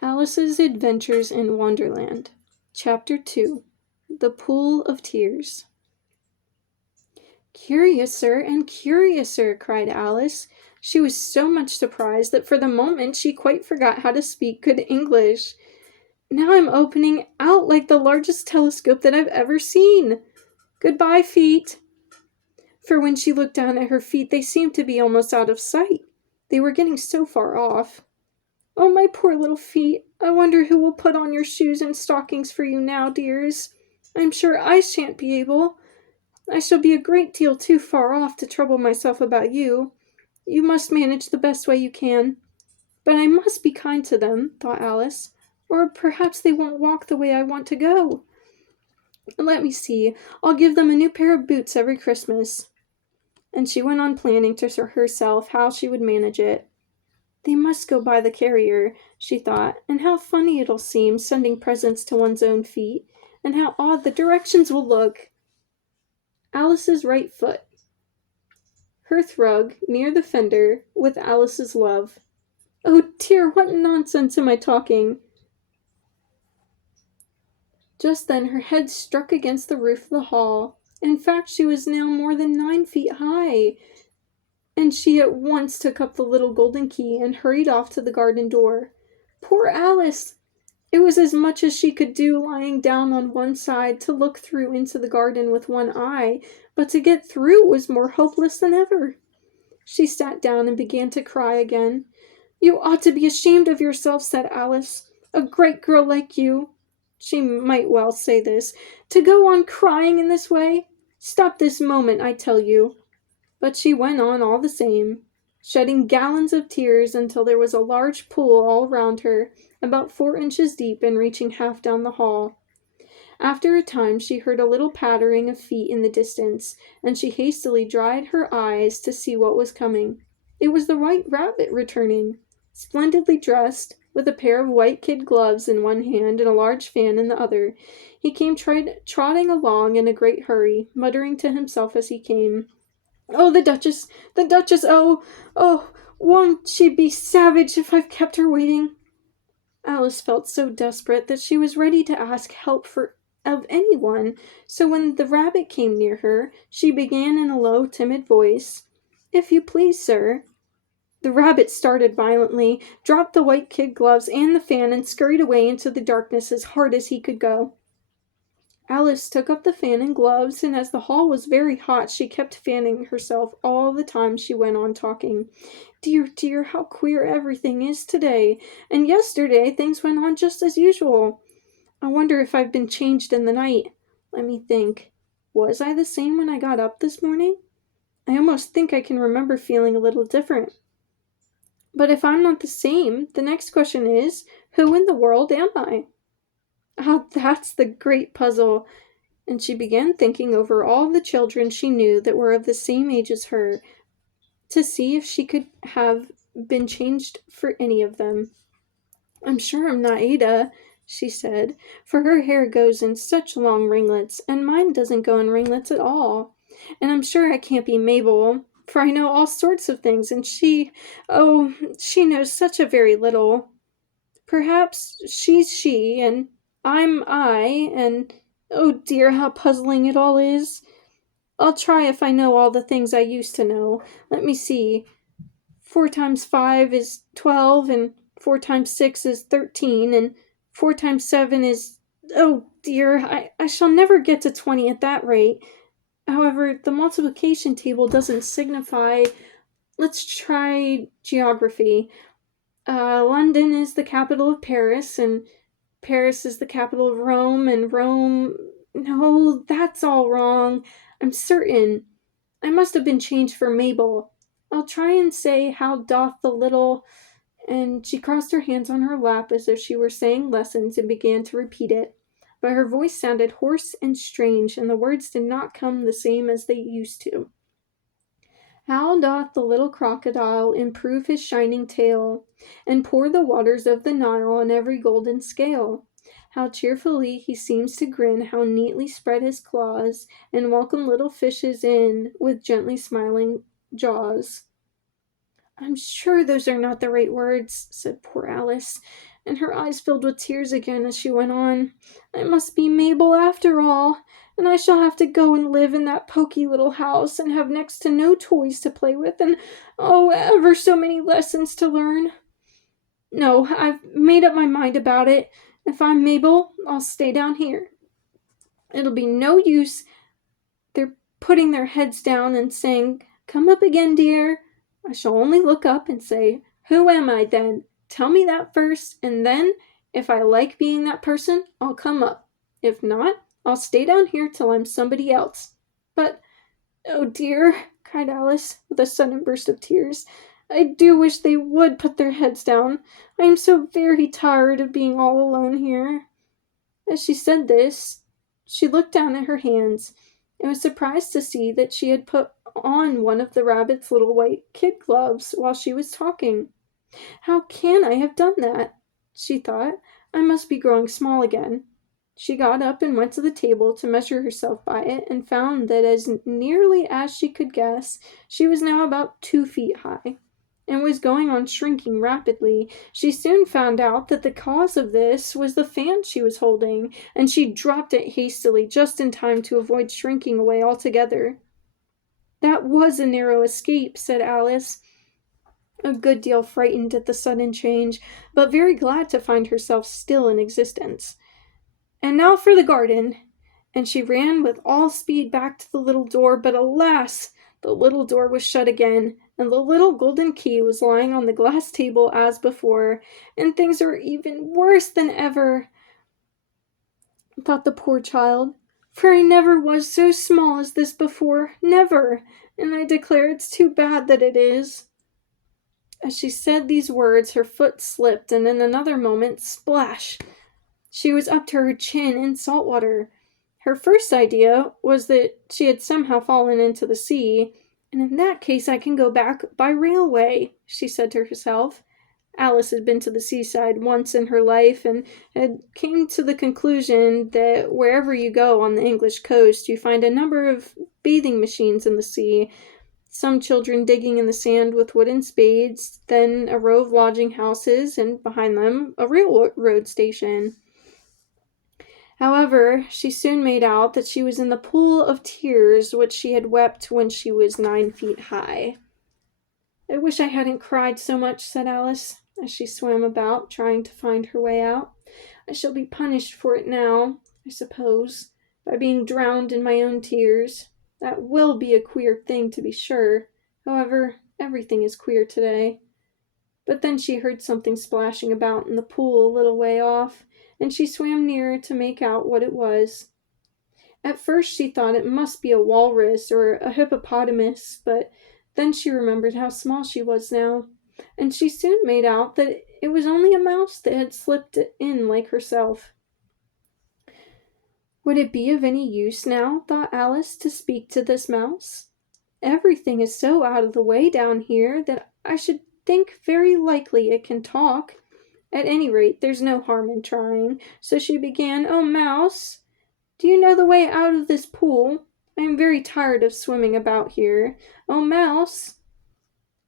Alice's Adventures in Wonderland. Chapter 2. The Pool of Tears. "Curiouser and curiouser!" cried Alice. She was so much surprised that for the moment she quite forgot how to speak good English. "Now I'm opening out like the largest telescope that I've ever seen. Goodbye, feet." For when she looked down at her feet, they seemed to be almost out of sight. They were getting so far off. "Oh, my poor little feet! I wonder who will put on your shoes and stockings for you now, dears. I'm sure I shan't be able. I shall be a great deal too far off to trouble myself about you. You must manage the best way you can. But I must be kind to them," thought Alice, "or perhaps they won't walk the way I want to go. Let me see, I'll give them a new pair of boots every Christmas." And she went on planning to herself how she would manage it. "They must go by the carrier," she thought, "and how funny it'll seem, sending presents to one's own feet, and how odd the directions will look. Alice's right foot. Hearthrug near the fender, with Alice's love. Oh dear, what nonsense am I talking?" Just then her head struck against the roof of the hall. In fact, she was now more than 9 feet high, and she at once took up the little golden key and hurried off to the garden door. Poor Alice! It was as much as she could do lying down on one side to look through into the garden with one eye, but to get through was more hopeless than ever. She sat down and began to cry again. "You ought to be ashamed of yourself," said Alice. "A great girl like you," she might well say this, "to go on crying in this way. Stop this moment, I tell you." But she went on all the same, shedding gallons of tears until there was a large pool all round her, about 4 inches deep and reaching half down the hall. After a time she heard a little pattering of feet in the distance, and she hastily dried her eyes to see what was coming. It was the White Rabbit returning, splendidly dressed, with a pair of white kid gloves in one hand and a large fan in the other. He came trotting along in a great hurry, muttering to himself as he came, "Oh, the Duchess! The Duchess! Oh, won't she be savage if I've kept her waiting?" Alice felt so desperate that she was ready to ask help of anyone, so when the rabbit came near her, she began in a low, timid voice, "If you please, sir." The rabbit started violently, dropped the white kid gloves and the fan, and scurried away into the darkness as hard as he could go. Alice took up the fan and gloves, and as the hall was very hot, she kept fanning herself all the time she went on talking. "Dear, dear, how queer everything is today! And yesterday things went on just as usual. I wonder if I've been changed in the night. Let me think. Was I the same when I got up this morning? I almost think I can remember feeling a little different. But if I'm not the same, the next question is, who in the world am I? Ah, that's the great puzzle." And she began thinking over all the children she knew that were of the same age as her, to see if she could have been changed for any of them. "I'm sure I'm not Ada," she said, "for her hair goes in such long ringlets, and mine doesn't go in ringlets at all. And I'm sure I can't be Mabel, for I know all sorts of things, and oh, she knows such a very little. Perhaps she's she, and I'm I, and oh dear, how puzzling it all is. I'll try if I know all the things I used to know. Let me see. 4 times 5 is 12, and 4 times 6 is 13, and 4 times 7 is... Oh dear, I shall never get to 20 at that rate. However, the multiplication table doesn't signify. Let's try geography. London is the capital of Paris, and Paris is the capital of Rome, and Rome... No, that's all wrong. I'm certain. I must have been changed for Mabel. I'll try and say, how doth the little... And she crossed her hands on her lap as if she were saying lessons and began to repeat it. But her voice sounded hoarse and strange, and the words did not come the same as they used to. "How doth the little crocodile improve his shining tail, and pour the waters of the Nile on every golden scale? How cheerfully he seems to grin, how neatly spread his claws, and welcome little fishes in with gently smiling jaws." "I'm sure those are not the right words," said poor Alice, and her eyes filled with tears again as she went on. "I must be Mabel after all, and I shall have to go and live in that poky little house and have next to no toys to play with and, oh, ever so many lessons to learn. No, I've made up my mind about it. If I'm Mabel, I'll stay down here. It'll be no use their putting their heads down and saying, 'Come up again, dear.' I shall only look up and say, 'Who am I, then? Tell me that first, and then, if I like being that person, I'll come up. If not, I'll stay down here till I'm somebody else.' But, oh dear," cried Alice, with a sudden burst of tears, "I do wish they would put their heads down. I am so very tired of being all alone here." As she said this, she looked down at her hands and was surprised to see that she had put on one of the rabbit's little white kid gloves while she was talking. "How can I have done that?" she thought. "I must be growing small again." She got up and went to the table to measure herself by it, and found that as nearly as she could guess, she was now about 2 feet high, and was going on shrinking rapidly. She soon found out that the cause of this was the fan she was holding, and she dropped it hastily just in time to avoid shrinking away altogether. "That was a narrow escape," said Alice, a good deal frightened at the sudden change, but very glad to find herself still in existence. "And now for the garden." And she ran with all speed back to the little door, but alas! The little door was shut again, and the little golden key was lying on the glass table as before, and things are even worse than ever, thought the poor child, "for I never was so small as this before, never, and I declare it's too bad that it is." As she said these words, her foot slipped, and in another moment, splash! She was up to her chin in salt water. Her first idea was that she had somehow fallen into the sea, and in that case I can go back by railway, she said to herself. Alice had been to the seaside once in her life, and had came to the conclusion that wherever you go on the English coast, you find a number of bathing machines in the sea, some children digging in the sand with wooden spades, then a row of lodging houses, and behind them a railroad station. However, she soon made out that she was in the pool of tears which she had wept when she was 9 feet high. "I wish I hadn't cried so much," said Alice, as she swam about, trying to find her way out. "I shall be punished for it now, I suppose, by being drowned in my own tears. That will be a queer thing, to be sure. However, everything is queer today." But then she heard something splashing about in the pool a little way off, and she swam nearer to make out what it was. At first she thought it must be a walrus or a hippopotamus, but then she remembered how small she was now, and she soon made out that it was only a mouse that had slipped in like herself. Would it be of any use now, thought Alice, to speak to this mouse? Everything is so out of the way down here that I should think very likely it can talk. At any rate, there's no harm in trying. So she began, "Oh, Mouse, do you know the way out of this pool? I am very tired of swimming about here. Oh, Mouse."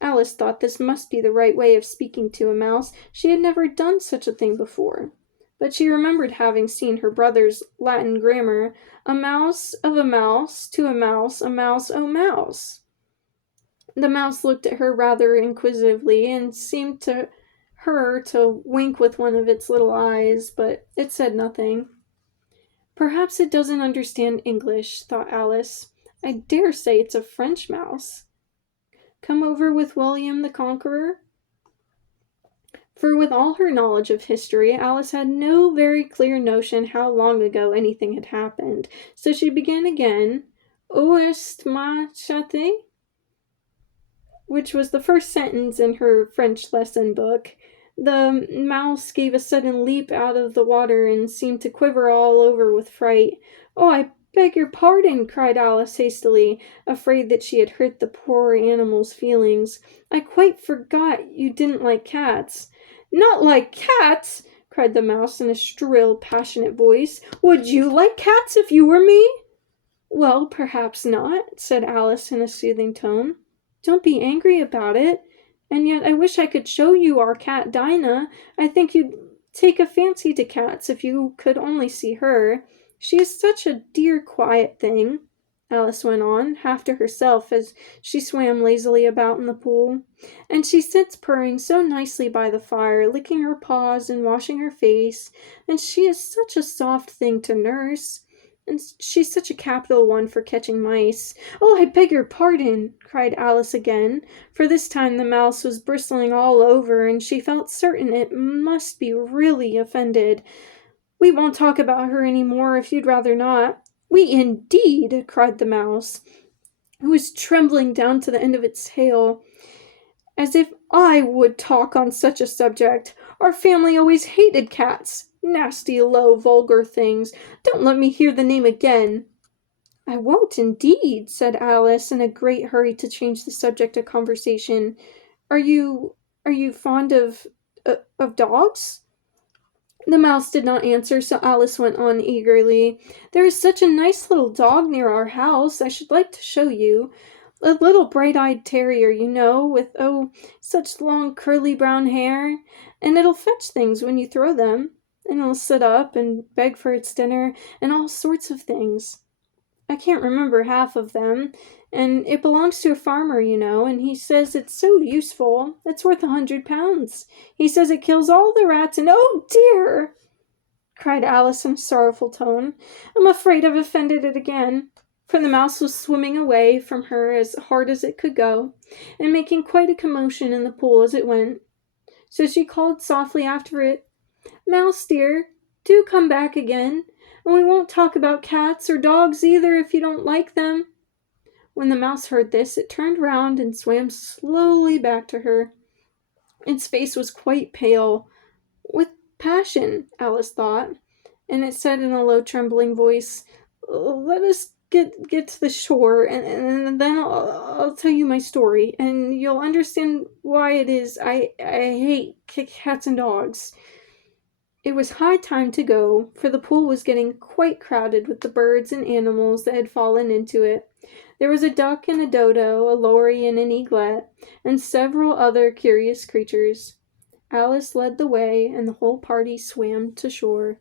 Alice thought this must be the right way of speaking to a mouse. She had never done such a thing before. But she remembered having seen her brother's Latin grammar, "A mouse of a mouse, to a mouse, oh mouse." The mouse looked at her rather inquisitively, and seemed to her to wink with one of its little eyes, but it said nothing. "Perhaps it doesn't understand English," thought Alice. "I dare say it's a French mouse. Come over with William the Conqueror?" For with all her knowledge of history, Alice had no very clear notion how long ago anything had happened, so she began again, "Où est ma chatte?" which was the first sentence in her French lesson book. The mouse gave a sudden leap out of the water and seemed to quiver all over with fright. "Oh, I beg your pardon," cried Alice hastily, afraid that she had hurt the poor animal's feelings. "I quite forgot you didn't like cats." "Not like cats!" cried the mouse in a shrill, passionate voice. "Would you like cats if you were me?" "Well, perhaps not," said Alice in a soothing tone. "Don't be angry about it. And yet I wish I could show you our cat Dinah. I think you'd take a fancy to cats if you could only see her. She is such a dear, quiet thing," Alice went on, half to herself as she swam lazily about in the pool. "And she sits purring so nicely by the fire, licking her paws and washing her face, and she is such a soft thing to nurse. And she's such a capital one for catching mice." "Oh, I beg your pardon," cried Alice again, for this time the mouse was bristling all over, and she felt certain it must be really offended. "We won't talk about her any more if you'd rather not." "We indeed!" cried the mouse, who was trembling down to the end of its tail. "As if I would talk on such a subject! Our family always hated cats. Nasty, low, vulgar things. Don't let me hear the name again." "I won't, indeed," said Alice, in a great hurry to change the subject of conversation. Are you fond of dogs?" The mouse did not answer, so Alice went on eagerly. "There is such a nice little dog near our house. I should like to show you. A little bright-eyed terrier, you know, with, oh, such long curly brown hair. And it'll fetch things when you throw them. And it'll sit up and beg for its dinner, and all sorts of things. I can't remember half of them, and it belongs to a farmer, you know, and he says it's so useful. It's worth £100. He says it kills all the rats, and oh dear!" cried Alice in a sorrowful tone. "I'm afraid I've offended it again." For the mouse was swimming away from her as hard as it could go, and making quite a commotion in the pool as it went. So she called softly after it, "Mouse dear, do come back again. And we won't talk about cats or dogs either if you don't like them." When the mouse heard this, it turned round and swam slowly back to her. Its face was quite pale, with passion, Alice thought, and it said in a low, trembling voice, "Let us get to the shore, and then I'll tell you my story, and you'll understand why it is I hate cats and dogs." It was high time to go, for the pool was getting quite crowded with the birds and animals that had fallen into it. There was a duck and a dodo, a lory and an eaglet, and several other curious creatures. Alice led the way, and the whole party swam to shore.